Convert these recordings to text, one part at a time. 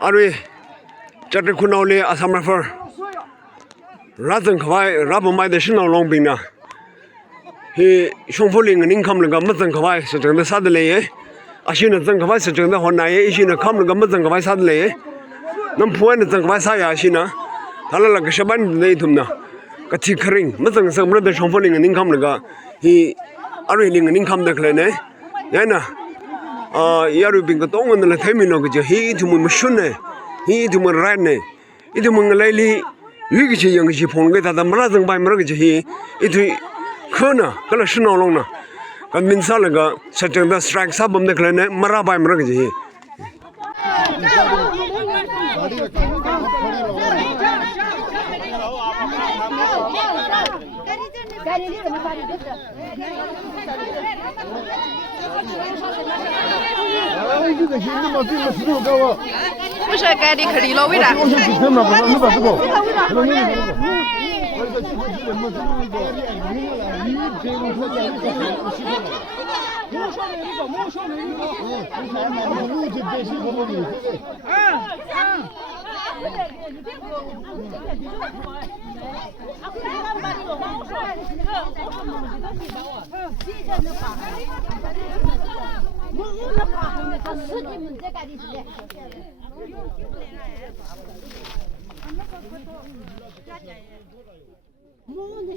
Arui chatre khunaule Assam Rifle Razan khawai rabamai de shino longbina he shongfoling ning kham langa mazang khawai sajang da sadle ye ashina zang khawai sajang da honai ishina kham langa mazang khawai sadle ye nam phuan zang khawai sa ya shina thalala ka shaban nei thumna kachi khring mazang sang mra de shongfoling ning kham langa he arui ling ning kham da khlene yana yaru bing ko tong na themino ko je hi thumu mushune hi thumu rane itu mengalami yuki je yang je phong ge da da mra zang bai mra ge je hi itu khona kala shino long na kan min sa la ga satang da strike sa bom de klane mara bai mra ge je hi不是该的可以了，为啥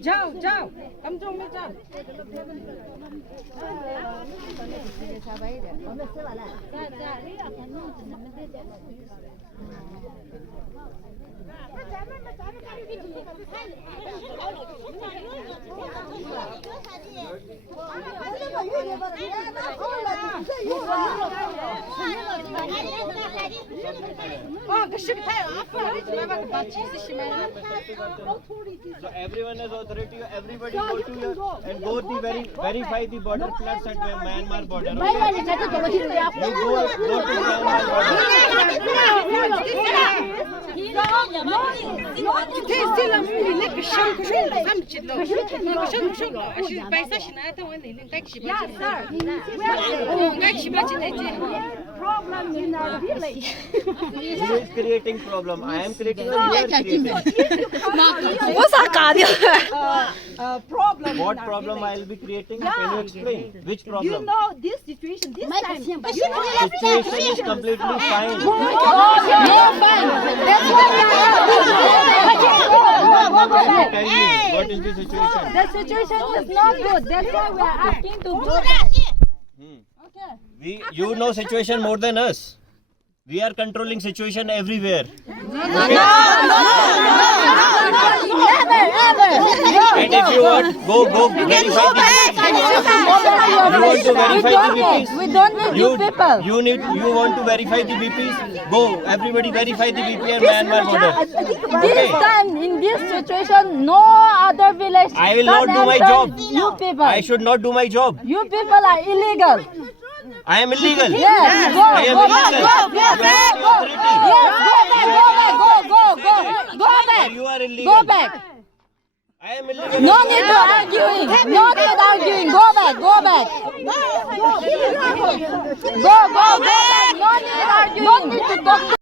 ？जाओ जाओ कमजोर में जाओ So everyone has authority. Everybody go to your and go the verify the border floods at Myanmar border. Okay? You go to Myanmar border. Problem in our village. Who is creating problem? I am creating or you are creating? Problem. What problem I will be creating? Can you explain? Which problem? You know this situation, this time. Situation is completely fine. No fine. That's why Tell me, what is the situation? the situation is not good. That's why we are asking to go back. You know situation more than us. We are controlling situation everywhere. And if you want, go verify the BPs. You want to verify the BPs? We don't need you people. You want to verify the BPs? Go, everybody verify the BP and Myanmar border. This time, in this situation, no other village. I will not do my job. You people. I should not do my job. You people are illegal. I am illegal. Yes, go, I am go, illegal. go back. You are illegal. Go back. I am illegal. No need to arguing. No need arguing. Go back. Go back. Go back. No need arguing. No need to talk.